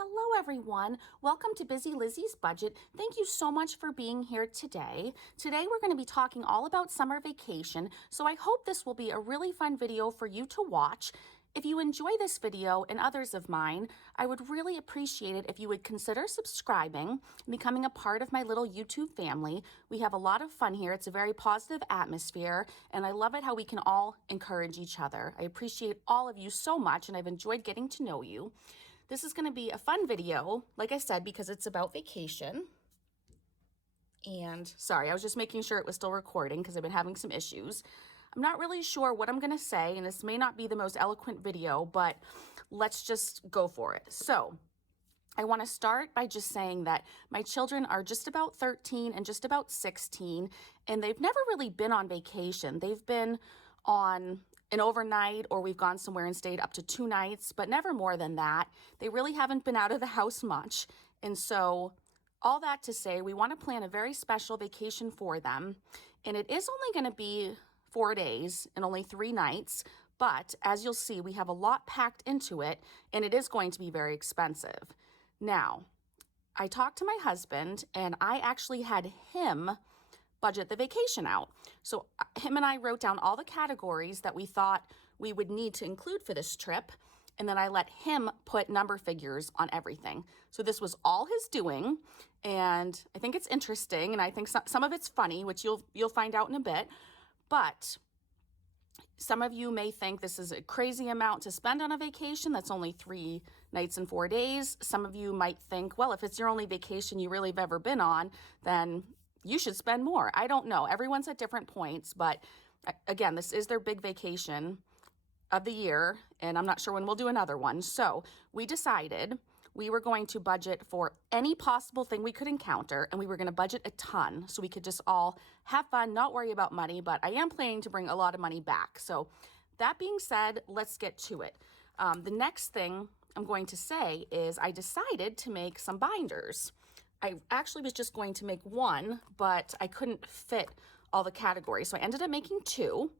Hello everyone, welcome to Busy Lizzie's Budget. Thank you so much for being here today. Today we're going to be talking all about summer vacation, so I hope this will be a really fun video for you to watch. If you enjoy this video and others of mine, I would really appreciate it if you would consider subscribing and becoming a part of my little YouTube family. We have a lot of fun here. It's a very positive atmosphere, and I love it how we can all encourage each other. I appreciate all of you so much, and I've enjoyed getting to know you. This is going to be a fun video, like I said, because it's about vacation. And sorry, I was just making sure it was still recording because I've been having some issues. I'm not really sure what I'm going to say, and this may not be the most eloquent video, but let's just go for it. So I want to start by just saying that my children are just about 13 and just about 16, and they've never really been on vacation. They've been on an overnight, or we've gone somewhere and stayed up to 2 nights, but never more than that. They really haven't been out of the house much. And so all that to say, we want to plan a very special vacation for them. And it is only going to be 4 days and only 3 nights. But as you'll see, we have a lot packed into it, and it is going to be very expensive. Now, I talked to my husband, and I actually had him budget the vacation out. So him and I wrote down all the categories that we thought we would need to include for this trip. And then I let him put number figures on everything. So this was all his doing. And I think it's interesting. And I think some of it's funny, which you'll find out in a bit. But some of you may think this is a crazy amount to spend on a vacation. That's only 3 nights and 4 days. Some of you might think, well, if it's your only vacation you really have ever been on, then you should spend more. I don't know. Everyone's at different points, but again, this is their big vacation of the year, and I'm not sure when we'll do another one. So we decided we were going to budget for any possible thing we could encounter, and we were going to budget a ton so we could just all have fun, not worry about money, but I am planning to bring a lot of money back. So that being said, let's get to it. The next thing I'm going to say is I decided to make some binders. I actually was just going to make one, but I couldn't fit all the categories. So I ended up making 2,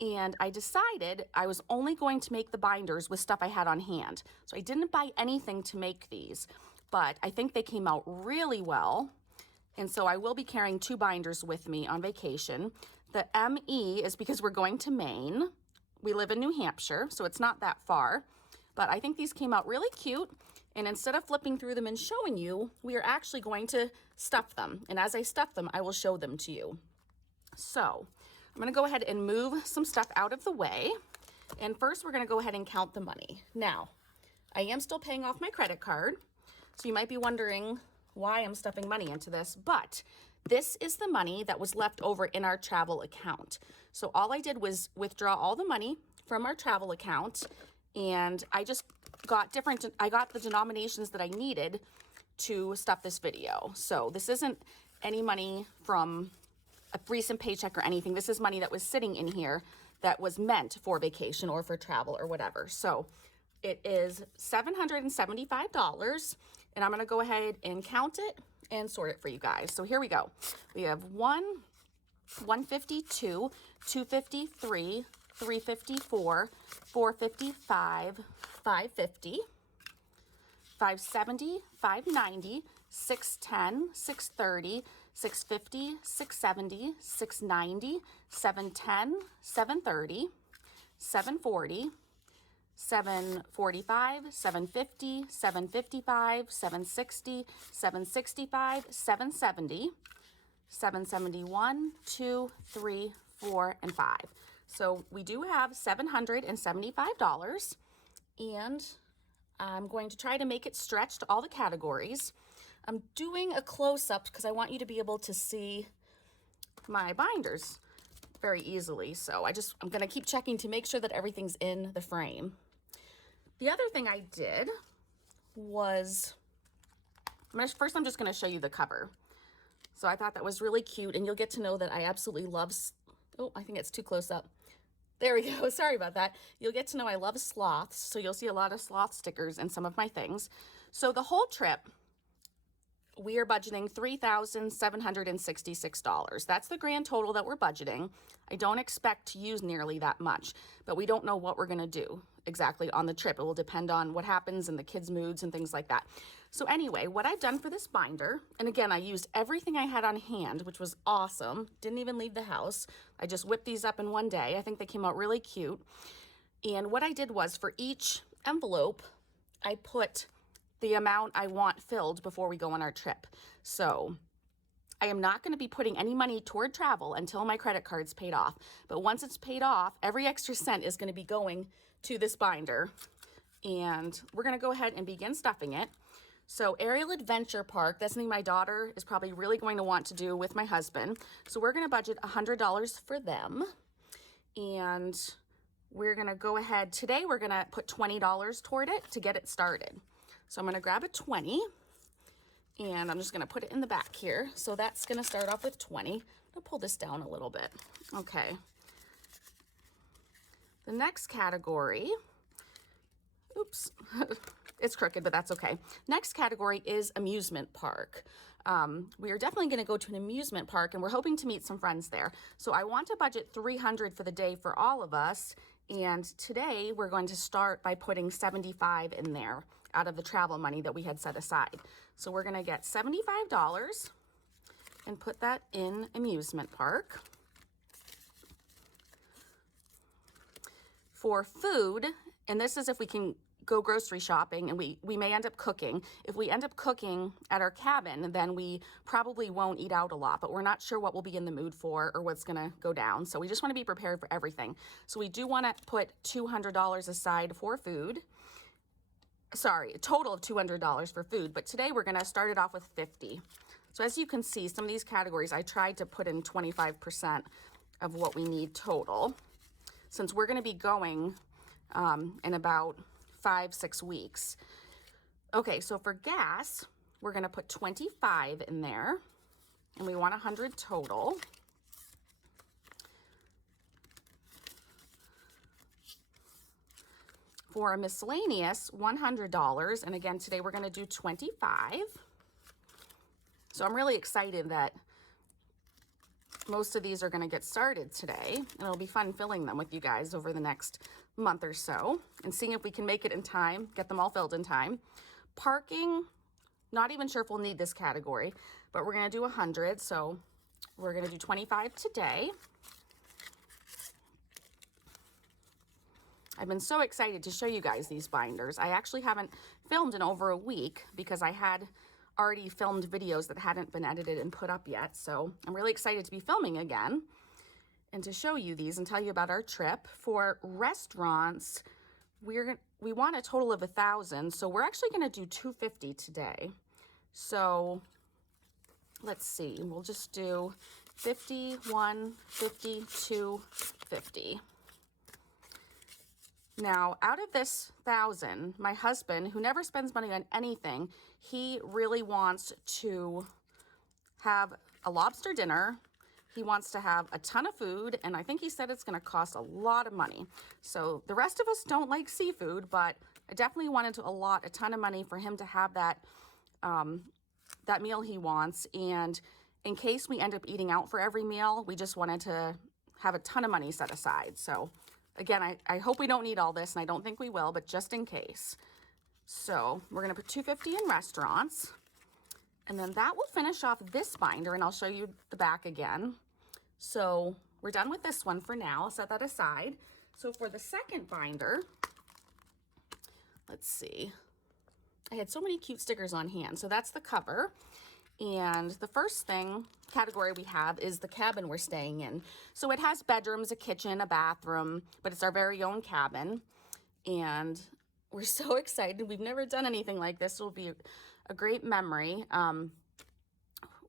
and I decided I was only going to make the binders with stuff I had on hand. So I didn't buy anything to make these, but I think they came out really well. And so I will be carrying 2 binders with me on vacation. The ME is because we're going to Maine. We live in New Hampshire, so it's not that far. But I think these came out really cute. And instead of flipping through them and showing you, we are actually going to stuff them. And as I stuff them, I will show them to you. So I'm going to go ahead and move some stuff out of the way. And first, we're going to go ahead and count the money. Now, I am still paying off my credit card. So you might be wondering why I'm stuffing money into this. But this is the money that was left over in our travel account. So all I did was withdraw all the money from our travel account. And I just got I got the denominations that I needed to stuff this video. So this isn't any money from a recent paycheck or anything. This is money that was sitting in here that was meant for vacation or for travel or whatever. So it is $775, and I'm going to go ahead and count it and sort it for you guys. So here we go. We have 152, 253, 354, 455, 550, 570, 590, 610, 630, 650, 670, 690, 710, 730, 740, 745, 750, 755, 760, 765, 770, 771, 2, 3, 4, and 5. So we do have $775, and I'm going to try to make it stretch to all the categories. I'm doing a close-up because I want you to be able to see my binders very easily. So I'm going to keep checking to make sure that everything's in the frame. The other thing I did was, first I'm just going to show you the cover. So I thought that was really cute, and you'll get to know that I absolutely love, oh, I think it's too close up. There we go. Sorry about that. You'll get to know I love sloths, so you'll see a lot of sloth stickers in some of my things. So the whole trip, we are budgeting $3,766. That's the grand total that we're budgeting. I don't expect to use nearly that much, but we don't know what we're gonna do exactly on the trip. It will depend on what happens and the kids' moods and things like that. So anyway, what I've done for this binder, and again, I used everything I had on hand, which was awesome. Didn't even leave the house. I just whipped these up in one day. I think they came out really cute. And what I did was for each envelope, I put the amount I want filled before we go on our trip. So I am not going to be putting any money toward travel until my credit card's paid off. But once it's paid off, every extra cent is going to be going to this binder. And we're going to go ahead and begin stuffing it. So Aerial Adventure Park, that's something my daughter is probably really going to want to do with my husband. So we're going to budget $100 for them. And we're going to go ahead, today we're going to put $20 toward it to get it started. So I'm going to grab a 20 and I'm just going to put it in the back here. So that's going to start off with 20. I'll pull this down a little bit. Okay. The next category, oops, it's crooked, but that's okay. Next category is amusement park. We are definitely going to go to an amusement park and we're hoping to meet some friends there. So I want to budget $300 for the day for all of us. And today we're going to start by putting $75 in there out of the travel money that we had set aside. So we're going to get $75 and put that in amusement park. For food, and this is if we can go grocery shopping and we may end up cooking. If we end up cooking at our cabin, then we probably won't eat out a lot, but we're not sure what we'll be in the mood for or what's gonna go down. So we just wanna be prepared for everything. So we do wanna put $200 aside for food. Sorry, a total of $200 for food, but today we're gonna start it off with 50. So as you can see, some of these categories, I tried to put in 25% of what we need total. Since we're gonna be going in about 5-6 weeks. Okay, so for gas, we're gonna put 25 in there and we want 100 total. For a miscellaneous, $100, and again, today we're gonna do 25. So I'm really excited that most of these are gonna get started today, and it'll be fun filling them with you guys over the next month or so and seeing if we can make it in time, get them all filled in time. Parking, not even sure if we'll need this category, but we're gonna do 100, so we're gonna do 25 today. I've been so excited to show you guys these binders. I actually haven't filmed in over a week because I had already filmed videos that hadn't been edited and put up yet. So I'm really excited to be filming again and to show you these and tell you about our trip. For restaurants, we want a total of 1,000. So we're actually gonna do 250 today. So let's see, we'll just do 50, 1, 50, 2, 50. Now, out of this 1,000, my husband, who never spends money on anything, he really wants to have a lobster dinner. He wants to have a ton of food, and I think he said it's going to cost a lot of money. So the rest of us don't like seafood, but I definitely wanted to allot a ton of money for him to have that, that meal he wants. And in case we end up eating out for every meal, we just wanted to have a ton of money set aside. So again, I hope we don't need all this, and I don't think we will, but just in case. So we're gonna put 250 in restaurants, and then that will finish off this binder, and I'll show you the back again. So we're done with this one for now. I'll set that aside. So for the second binder, let's see. I had so many cute stickers on hand. So that's the cover. And the first category we have is the cabin we're staying in. So it has bedrooms, a kitchen, a bathroom, but it's our very own cabin. And we're so excited. We've never done anything like this. It will be a great memory.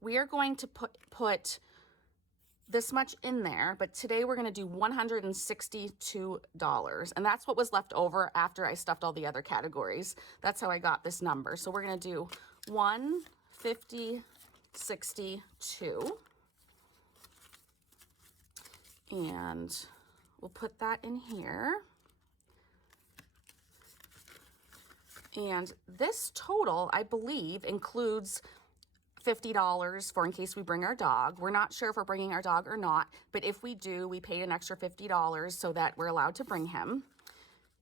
We are going to put this much in there, but today we're going to do $162. And that's what was left over after I stuffed all the other categories. That's how I got this number. So we're going to do 150, 62, and we'll put that in here. And this total, I believe, includes $50 for in case we bring our dog. We're not sure if we're bringing our dog or not, but if we do, we paid an extra $50 so that we're allowed to bring him.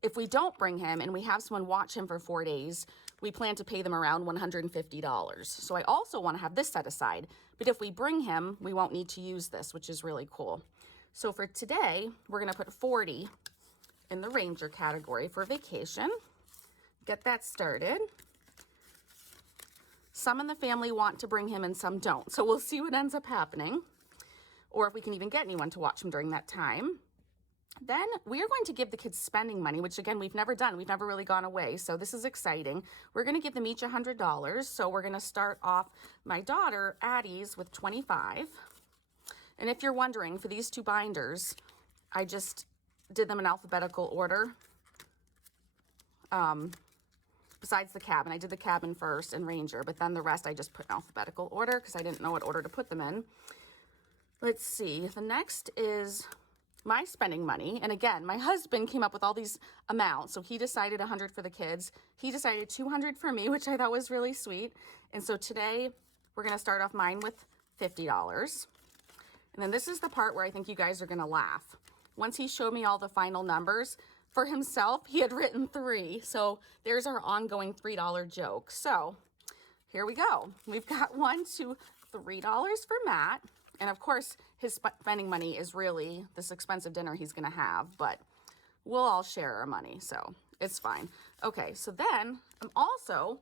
If we don't bring him and we have someone watch him for 4 days, we plan to pay them around $150. So I also want to have this set aside, but if we bring him, we won't need to use this, which is really cool. So for today, we're going to put 40 in the Ranger category for vacation. Get that started. Some in the family want to bring him and some don't. So we'll see what ends up happening, or if we can even get anyone to watch him during that time. Then we are going to give the kids spending money, which again, we've never done. We've never really gone away. So this is exciting. We're going to give them each $100. So we're going to start off my daughter, Addie's, with 25. And if you're wondering, for these 2 binders, I just did them in alphabetical order. Besides the cabin, I did the cabin first and Ranger, but then the rest I just put in alphabetical order because I didn't know what order to put them in. Let's see, the next is my spending money. And again, my husband came up with all these amounts. So he decided 100 for the kids. He decided 200 for me, which I thought was really sweet. And so today we're going to start off mine with $50. And then this is the part where I think you guys are going to laugh. Once he showed me all the final numbers, for himself, he had written 3. So there's our ongoing $3 joke. So here we go. We've got $1 to $3 for Matt. And of course, his spending money is really this expensive dinner he's going to have, but we'll all share our money, so it's fine. Okay, so then I'm also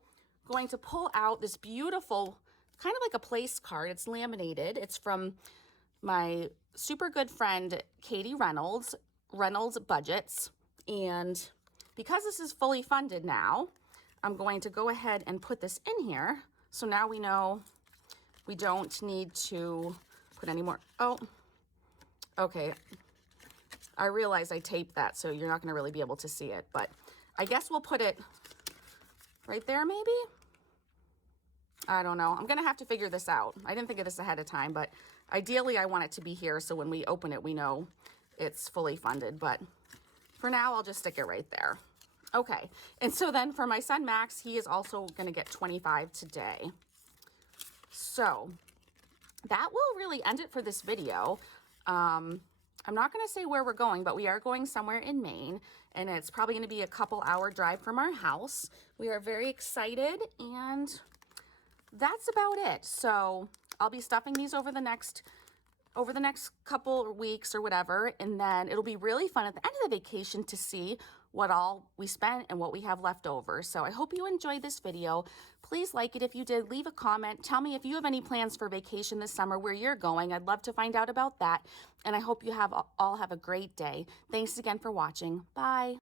going to pull out this beautiful, kind of like a place card. It's laminated. It's from my super good friend, Katie Reynolds Budgets. And because this is fully funded now, I'm going to go ahead and put this in here. So now we know we don't need to put any more. Oh, okay. I realized I taped that, so you're not going to really be able to see it. But I guess we'll put it right there, maybe? I don't know. I'm going to have to figure this out. I didn't think of this ahead of time, but ideally I want it to be here so when we open it, we know it's fully funded. But for now, I'll just stick it right there. Okay, and so then for my son, Max, he is also gonna get 25 today. So that will really end it for this video. I'm not gonna say where we're going, but we are going somewhere in Maine, and it's probably gonna be a couple-hour drive from our house. We are very excited, and that's about it. So I'll be stuffing these over the next couple of weeks or whatever, and then it'll be really fun at the end of the vacation to see what all we spent and what we have left over. So I hope you enjoyed this video. Please like it if you did. Leave a comment. Tell me if you have any plans for vacation this summer, where you're going. I'd love to find out about that. And I hope you all have a great day. Thanks again for watching. Bye.